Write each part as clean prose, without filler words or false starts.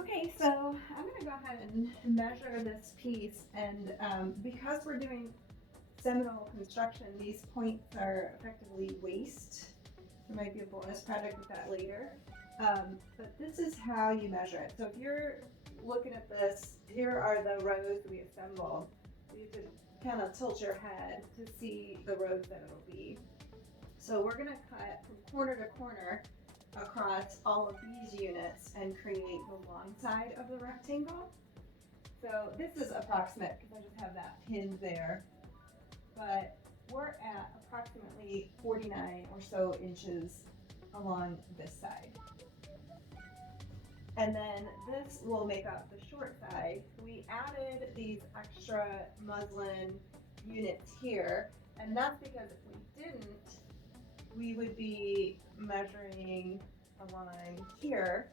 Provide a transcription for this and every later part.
Okay, so I'm going to go ahead and measure this piece, and because we're doing seminal construction, these points are effectively waste. There might be a bonus project with that later. But this is how you measure it. So if you're looking at this, here are the rows we assembled. You have to kind of tilt your head to see the rows that it'll be. So we're going to cut from corner to corner across all of these units and create the long side of the rectangle. So this is approximate because I just have that pinned there, but we're at approximately 49 or so inches along this side. And then this will make up the short side. We added these extra muslin units here, and that's because if we didn't, we would be measuring a line here,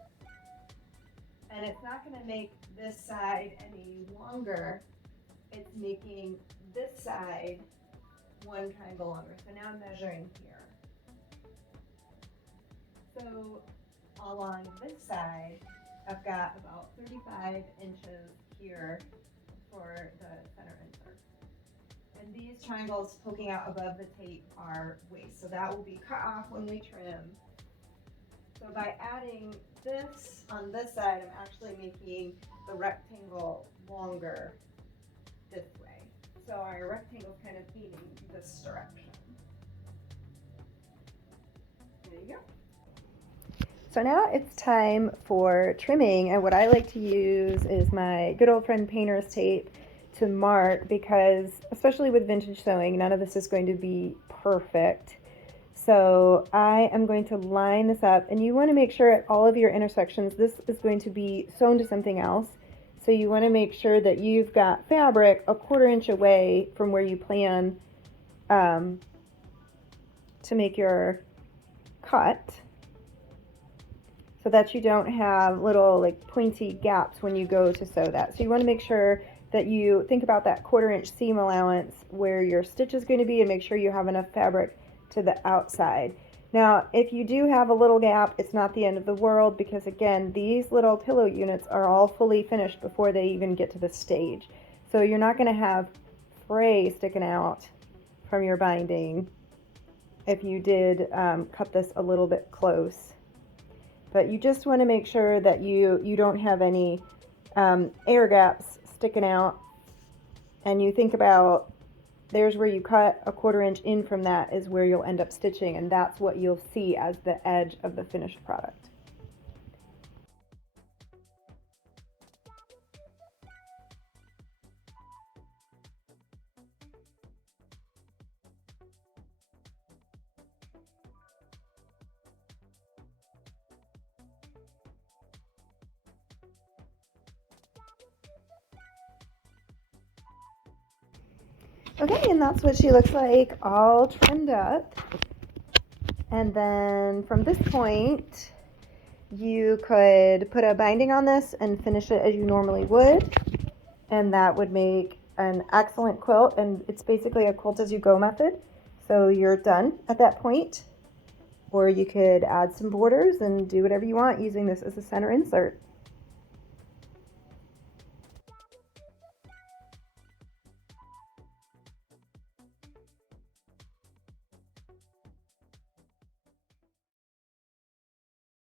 and it's not going to make this side any longer. It's making this side one triangle longer. So now I'm measuring here. So along this side, I've got about 35 inches here for the center insert. And these triangles poking out above the tape are waste, so that will be cut off when we trim. So by adding this on this side, I'm actually making the rectangle longer this way. So our rectangle is kind of aiming this direction. There you go. So now it's time for trimming, and what I like to use is my good old friend painter's tape to mark, because especially with vintage sewing, none of this is going to be perfect. So I am going to line this up, and you want to make sure at all of your intersections, this is going to be sewn to something else. So you want to make sure that you've got fabric a 1/4 inch away from where you plan to make your cut, so that you don't have little like pointy gaps when you go to sew that. So you want to make sure that you think about that 1/4 inch seam allowance where your stitch is going to be, and make sure you have enough fabric to the outside. Now, if you do have a little gap, it's not the end of the world, because again, these little pillow units are all fully finished before they even get to the stage. So you're not going to have fray sticking out from your binding if you did cut this a little bit close. But you just want to make sure that you don't have any air gaps sticking out, and you think about, there's where you cut a 1/4 inch in from, that is where you'll end up stitching, and that's what you'll see as the edge of the finished product. Okay, and that's what she looks like, all trimmed up. And then from this point, you could put a binding on this and finish it as you normally would, and that would make an excellent quilt. And it's basically a quilt as you go method, so you're done at that point. Or you could add some borders and do whatever you want using this as a center insert.